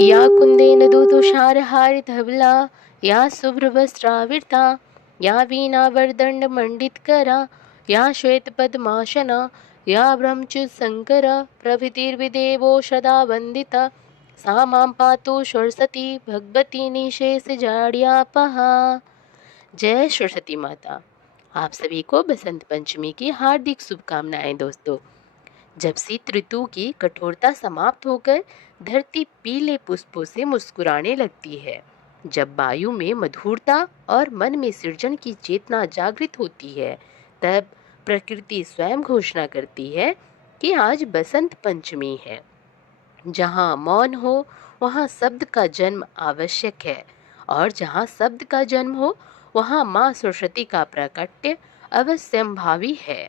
या कुन्देन दुदुषारहारिधवला या शुभ्रवस्त्रावृता या वीणावरदण्डमण्डितकरा या श्वेतपद्मासना या ब्रह्मच्युतशङ्करा प्रभृतिर्विदेवो सदा वन्दिता सा मां पातु सरस्वती भगवती निशेषजाड्यापहा। जय सरस्वती माता। आप सभी को बसंत पंचमी की हार्दिक शुभकामनाएं दोस्तों। जब शीत ऋतु की कठोरता समाप्त होकर धरती पीले पुष्पों से मुस्कुराने लगती है, जब वायु में मधुरता और मन में सृजन की चेतना जागृत होती है, तब प्रकृति स्वयं घोषणा करती है कि आज बसंत पंचमी है। जहाँ मौन हो वहाँ शब्द का जन्म आवश्यक है, और जहाँ शब्द का जन्म हो वहाँ माँ सरस्वती का प्राकट्य अवश्यंभावी है।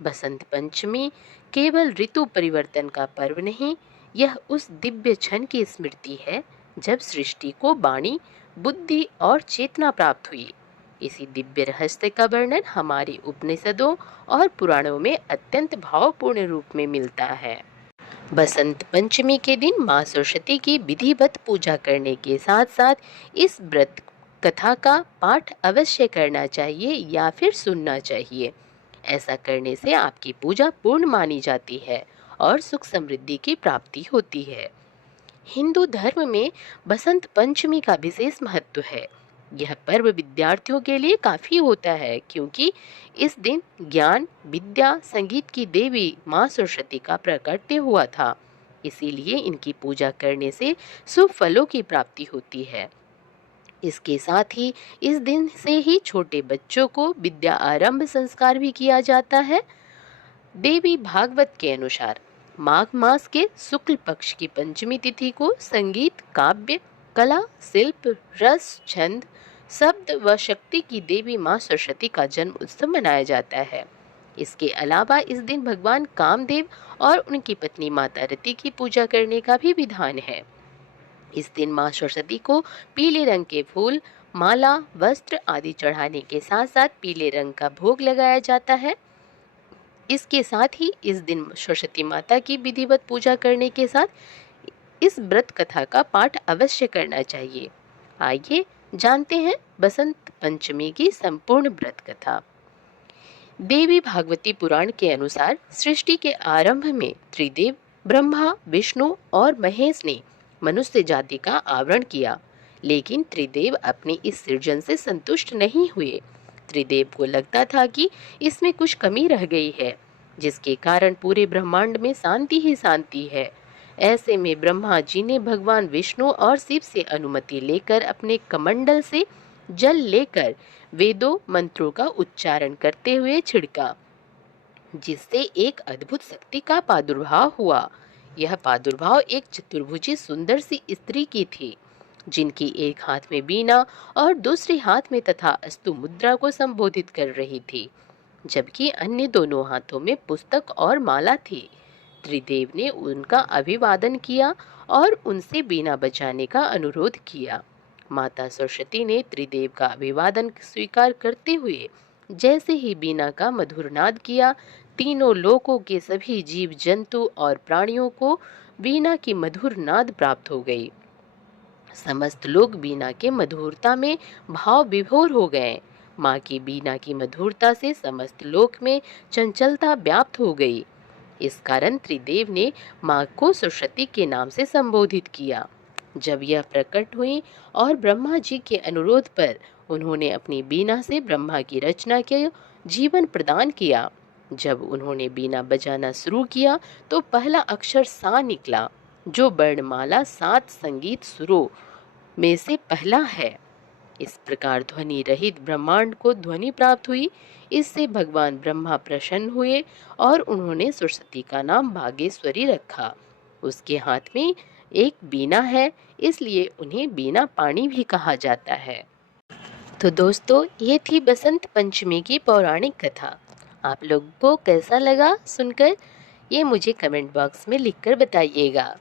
बसंत पंचमी केवल ऋतु परिवर्तन का पर्व नहीं, यह उस दिव्य क्षण की स्मृति है जब सृष्टि को वाणी, बुद्धि और चेतना प्राप्त हुई। इसी दिव्य रहस्य का वर्णन हमारे उपनिषदों और पुराणों में अत्यंत भावपूर्ण रूप में मिलता है। बसंत पंचमी के दिन माँ सरस्वती की विधिवत पूजा करने के साथ साथ इस व्रत कथा का पाठ अवश्य करना चाहिए या फिर सुनना चाहिए। ऐसा करने से आपकी पूजा पूर्ण मानी जाती है और सुख समृद्धि की प्राप्ति होती है। हिंदू धर्म में बसंत पंचमी का विशेष महत्व है। यह पर्व विद्यार्थियों के लिए काफी होता है, क्योंकि इस दिन ज्ञान, विद्या, संगीत की देवी माँ सरस्वती का प्राकट्य हुआ था। इसीलिए इनकी पूजा करने से शुभ फलों की प्राप्ति होती है। इसके साथ ही इस दिन से ही छोटे बच्चों को विद्या आरंभ संस्कार भी किया जाता है। देवी भागवत के अनुसार माघ मास के शुक्ल पक्ष की पंचमी तिथि को संगीत, काव्य, कला, शिल्प, रस, छंद, शब्द व शक्ति की देवी माँ सरस्वती का जन्म उत्सव मनाया जाता है। इसके अलावा इस दिन भगवान कामदेव और उनकी पत्नी माता रति की पूजा करने का भी विधान है। इस दिन माँ सरस्वती को पीले रंग के फूल, माला, वस्त्र आदि चढ़ाने के साथ साथ पीले रंग का भोग लगाया जाता है। इसके साथ ही इस दिन सरस्वती माता की विधिवत पूजा करने के साथ इस व्रत कथा का पाठ अवश्य करना चाहिए। आइए जानते हैं बसंत पंचमी की संपूर्ण व्रत कथा। देवी भागवती पुराण के अनुसार सृष्टि के आरंभ में त्रिदेव ब्रह्मा, विष्णु और महेश ने मनुष्य जाति का आवरण किया, लेकिन त्रिदेव अपने इस सृजन से संतुष्ट नहीं हुए। त्रिदेव को लगता था कि इसमें कुछ कमी रह गई है, जिसके कारण पूरे ब्रह्मांड में शांति ही शांति है। ऐसे में ब्रह्मा जी ने भगवान विष्णु और शिव से अनुमति लेकर अपने कमंडल से जल लेकर वेदों मंत्रों का उच्चारण करते हुए छिड़का, जिससे एक अद्भुत शक्ति का प्रादुर्भाव हुआ। यह प्रादुर्भाव एक चतुर्भुजी सुंदर सी स्त्री की थी, जिनकी एक हाथ में बीना और दूसरे हाथ में तथा अस्तु मुद्रा को संबोधित कर रही थी, जबकि अन्य दोनों हाथों में पुस्तक और माला थी। त्रिदेव ने उनका अभिवादन किया और उनसे बीना बजाने का अनुरोध किया। माता सरस्वती ने त्रिदेव का अभिवादन स्वीकार करते हुए जैसे ही बीना का मधुर नाद किया, तीनों लोकों के सभी जीव जंतु और प्राणियों को बीना की मधुर नाद प्राप्त हो गई। समस्त लोग बीना के मधुरता में भाव विभोर हो गए। माँ की बीना की मधुरता से समस्त लोक में चंचलता व्याप्त हो गई। इस कारण त्रिदेव ने माँ को सरस्वती के नाम से संबोधित किया। जब यह प्रकट हुई और ब्रह्मा जी के अनुरोध पर उन्होंने अपनी बीना से ब्रह्मा की रचना के जीवन प्रदान किया। जब उन्होंने बीना बजाना शुरू किया तो पहला अक्षर सा निकला, जो वर्णमाला 7 संगीत सुरों में से पहला है। इस प्रकार ध्वनि रहित ब्रह्मांड को ध्वनि प्राप्त हुई। इससे भगवान ब्रह्मा प्रसन्न हुए और उन्होंने सरस्वती का नाम भागेश्वरी रखा। उसके हाथ में एक बीना है, इसलिए उन्हें बीना पाणी भी कहा जाता है। तो दोस्तों, ये थी बसंत पंचमी की पौराणिक कथा। आप लोगों को कैसा लगा सुनकर, ये मुझे कमेंट बॉक्स में लिखकर बताइएगा।